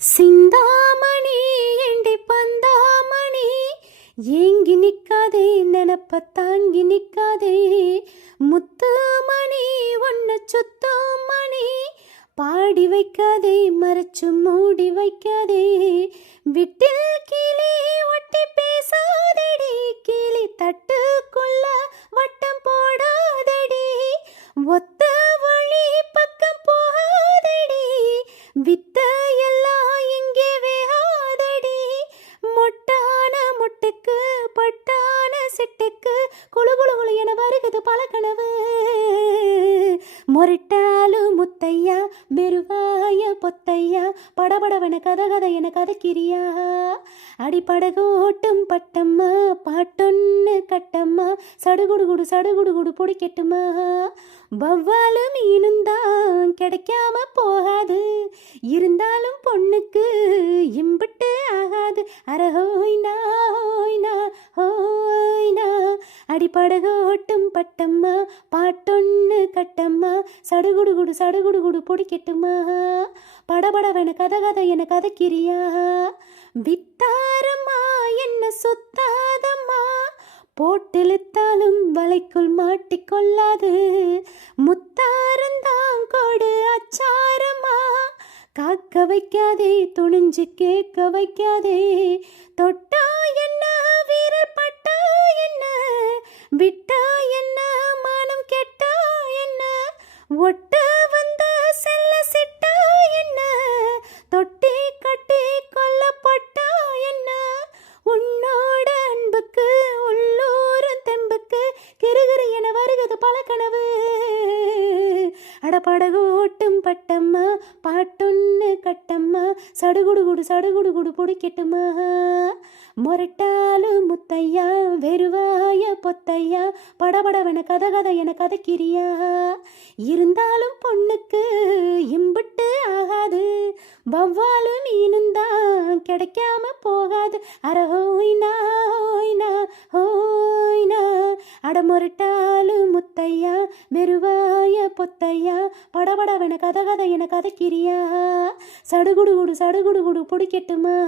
சிந்தாமணி எண்டி பந்தாமணி ஏங்கி நிக்காதே நினப்ப தாங்கி நிக்காதே முத்துமணி ஒன்ன சுத்தமணி பாடி வைக்காதே மறைச்சு மூடி வைக்காதே விட்டில் கிளி ஒட்டி பேசாதடி கிளி தட்டுக்குள்ள வட்டம் போடாதடி ஒத்த வழி பக்கம் போகாதடி வித்த எல்லாம் இங்கே வேகாதடி மொட்டான முட்டுக்கு பட்டான சிட்டுக்கு குழு குழு குழு என வருகுது பல கனவு மொரட்டாலு முத்தையா மெருவாய பொத்தையா படபடவன கத கதை என கதைக்கிறியா அடிப்படகோட்டும் பட்டம்மா பாட்டொன்னு கட்டம்மா சடுகுடு குடு பிடிக்கட்டுமா வவ்வாலு மீனும் தான் கிடைக்காம போகாது இருந்தாலும் பொண்ணுக்கு இம்பிட்டு ஆகாது அரஹோய்னா ஹோய்னா ஹோய்னா அடிப்படகோட்டும் பட்டம்மா பாட்டொன்னு கட்டம்மா சடுகுடு குடு பிடிக்கட்டுமா படபடவன கதை கதை என கதைக்கிறியா வித்தாரம்மா என்ன சொத்தாதம்மா போட்டிழுத்தாலும் வலைக்குள் மாட்டிக்கொள்ளாது முத்தாரந்தான் கோடு அச்சாரமா காக்க வைக்காதே துணிஞ்சு கேட்க வைக்காதே தொட்டா என்ன வீரர் பட்டா என்ன விட்டா என்ன மானம் கெட்டா என்ன ஒட்ட வந்த செல்ல சிட்டா என்ன தொட்டி கட்டி கொல்லப்பட்டா என்ன உன்னோட அன்புக்கு உள்ளூரும் தெம்புக்கு கிருகிரு என வருகிறது பல கனவு அடப்படகோட்டும் பட்டம்மா பாட்டொன்னு கட்டம்மா சடுகுடு குடு பிடிக்கட்டுமா மொரட்டாலு முத்தையா வெறுவாய பொத்தையா படபடவன கதை கதை என கதைக்கிறியா இருந்தாலும் பொண்ணுக்கு இம்பிட்டு ஆகாது வவ்வாலு மீனும் தான் கிடைக்காம போகாது அரஹோய்னா ஹோய்னா ஹோய்னா அடமொரட்டாலு முத்தையா வெறுவாய பொத்தையா படபடவன கதை கதை என கதைக்கிறியா சடுகுடு குடு பிடிக்கட்டுமா